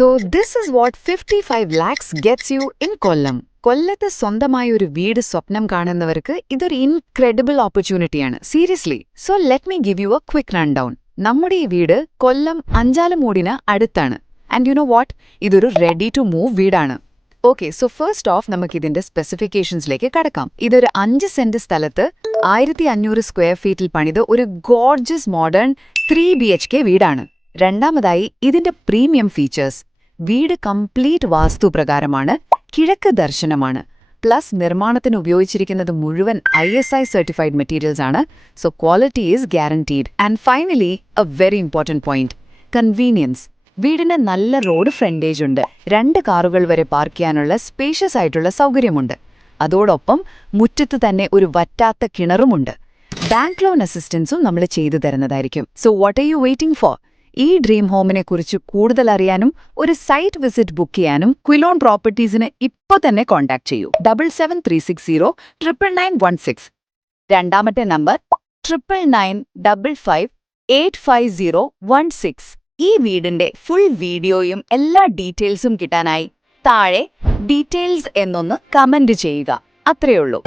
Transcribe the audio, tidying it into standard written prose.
So this is what 55 lakhs gets you in Kollam. കൊല്ലത്ത് സ്വന്തമായ ഒരു വീട് സ്വപ്നം കാണുന്നവർക്ക് ഇതൊരു ഇൻക്രെഡിബിൾ ഓപ്പർച്യൂണിറ്റിയാണ് seriously. So let me give you a quick run down. നമ്മുടെ ഈ വീട് കൊല്ലം അഞ്ചാലുമൂടിന് അടുത്താണ്. ആൻഡ് യു നോ വാട്ട്, ഇതൊരു റെഡി ടു മൂവ് വീടാണ്. ഓക്കെ, സോ ഫസ്റ്റ് ഓഫ് നമുക്ക് ഇതിന്റെ സ്പെസിഫിക്കേഷൻസിലേക്ക് കടക്കാം. ഇതൊരു 5 സെന്റ് സ്ഥലത്ത് 1500 സ്ക്വയർ ഫീറ്റിൽ പണിത് ഒരു ഗോർജസ് മോഡേൺ 3 BHK വീടാണ്. രണ്ടാമതായി ഇതിന്റെ പ്രീമിയം ഫീച്ചേഴ്സ്. വീട് കംപ്ലീറ്റ് വാസ്തുപ്രകാരമാണ്, കിഴക്ക് ദർശനമാണ്. പ്ലസ് നിർമ്മാണത്തിന് ഉപയോഗിച്ചിരിക്കുന്നത് മുഴുവൻ ISI സർട്ടിഫൈഡ് മെറ്റീരിയൽസ് ആണ്. So quality is guaranteed. And finally A very important point, convenience. വീടിന് നല്ല റോഡ് ഫ്രണ്ടേജ് ഉണ്ട്. 2 കാറുകൾ വരെ പാർക്ക് ചെയ്യാനുള്ള സ്പേഷ്യസ് ആയിട്ടുള്ള സൗകര്യമുണ്ട്. അതോടൊപ്പം മുറ്റത്ത് തന്നെ ഒരു വറ്റാത്ത കിണറുമുണ്ട്. ബാങ്ക് ലോൺ അസിസ്റ്റൻസും നമ്മൾ ചെയ്തു തരുന്നതായിരിക്കും. So what are you waiting for? ഈ ഡ്രീം ഹോമിനെ കുറിച്ച് കൂടുതൽ അറിയാനും ഒരു സൈറ്റ് വിസിറ്റ് ബുക്ക് ചെയ്യാനും ക്വിലോൺ പ്രോപ്പർട്ടീസിന് ഇപ്പോൾ തന്നെ കോൺടാക്ട് ചെയ്യൂ. 7736099916. രണ്ടാമത്തെ നമ്പർ 9995585016. ഈ വീടിന്റെ ഫുൾ വീഡിയോയും എല്ലാ ഡീറ്റെയിൽസും കിട്ടാനായി താഴെ ഡീറ്റെയിൽസ് എന്നൊന്ന് കമന്റ് ചെയ്യുക. അത്രയേ ഉള്ളൂ.